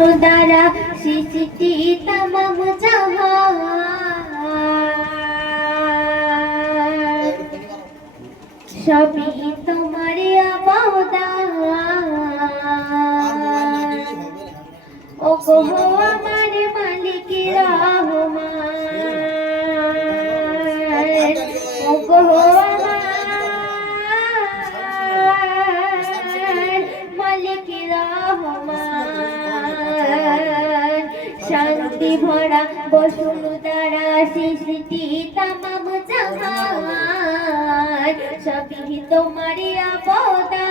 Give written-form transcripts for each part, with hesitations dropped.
দ্বারা সৃষ্টি তমাম জাহান সবই তোমার অবদান ও গো আমার মালিক রহমান ও গো মালিক রহমান শান্তি ভরা বসুন্ধরা সৃষ্টি তমাম জাহান সবই তোমার অবদান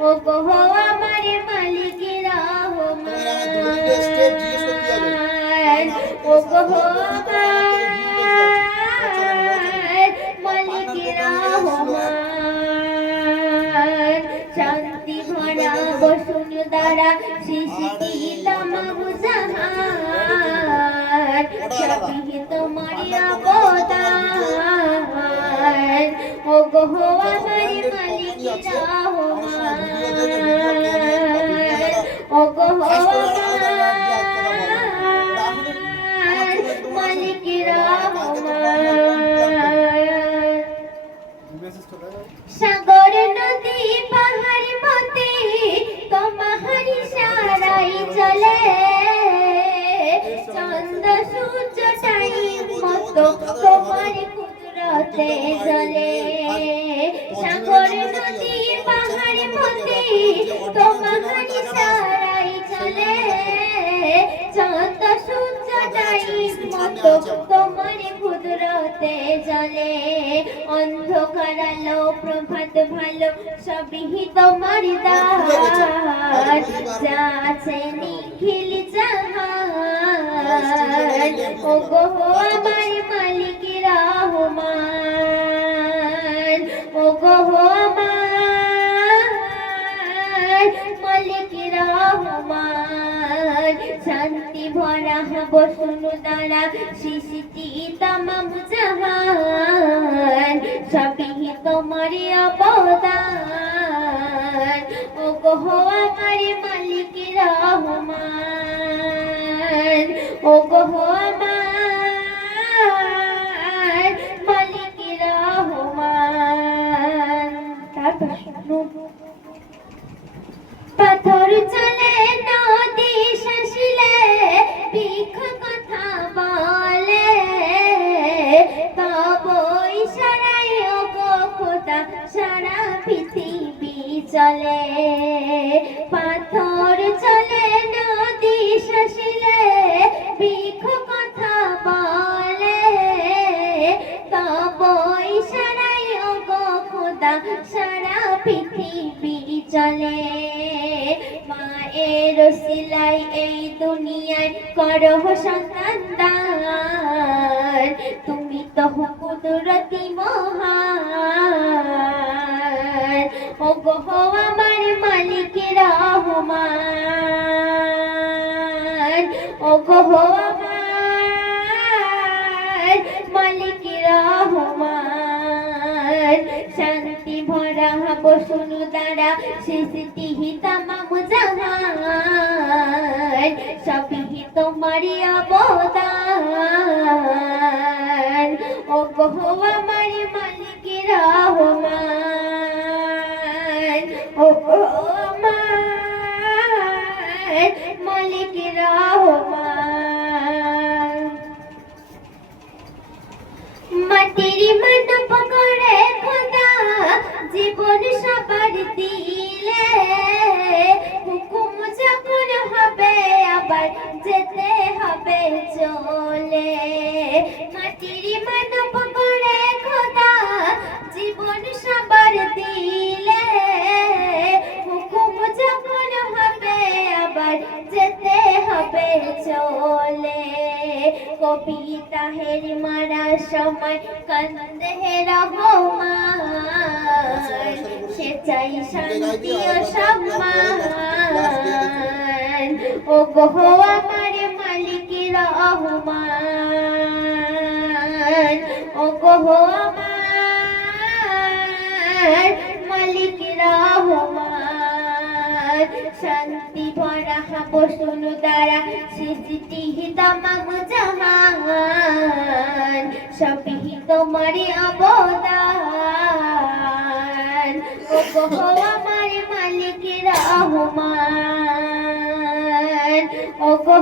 ও গো আমার মালিক রহমান ও গো মালিক রহমান শান্তি ভরা বসুন্ধরা সৃষ্টি তমাম জাহান সবই তোমার অবদান ও গো আমার মালিক রহমান ও গো মালিক রহমান সাগর নদী পাহাড় মতে তোমার ইশারায় চলে চন্দ্র সূর্য টাইম মতো তোমার কুদরতে জ্বলে সাগর নদী পাহাড় মতে তোমার ইশারায় চলে চন্দ্র সূর্য টাইম মতো তোমার কুদরতে জ্বলে অন্ধকার আলো প্রভাত ভালো সবই তোমার দান যা আছে নিখিল জাহান ও গো আমার মালিক রহমান ও গো আমার মালিক রহমান শান্তি ভরা বসুন্ধরা সৃষ্টি তমাম জাহান সবই তোমার অবদান ও গো আমার মালিক রহমান ও গো আমার মালিক রহমান তারপর পাথর চলে নদী শাসিলে বৃক্ষ কথা বলে তব ইশারায় ও গো খোদা সারা পৃথিবী চলে পাথর চলে নদী শাসিলে বৃক্ষ কথা বলে তব ইশারায় ও গো খোদা সারা পৃথিবী চলে মায়ের সিলাই এই দুনিয়ায় করো সন্তান দান তুমি তো কুদরতি মহান ও গো আমার মালিক রহমান ও গো আমার মালিক রহমান শান্তি ভরা বসুন্ধরা সৃষ্টি তমাম জাহান সবই তোমার অবদান ও গো আমার মালিক রহমান ও গো আমার মালিক রহমান মাটির মানব করে খোদা জীবন সবার দিলে হুকুম যখন হবে আবার যেতে হবে চলে মাটির মানব করে খোদা জীবন সবার দিলে হুকুম যখন হবে আবার যেতে হবে চলে কবিতা হের মারা সময় কান্দে রহমান সে চাই শান্তি ও সম্মান ও গো আমার মালিক রহমান ও গো আমার মালিক রহমান শান্তি ভরা বসুন দ্বারা সৃষ্টি তমাম জাহান সবই তোমারই অবদান ওগো আমার মালিক রহমান ওগো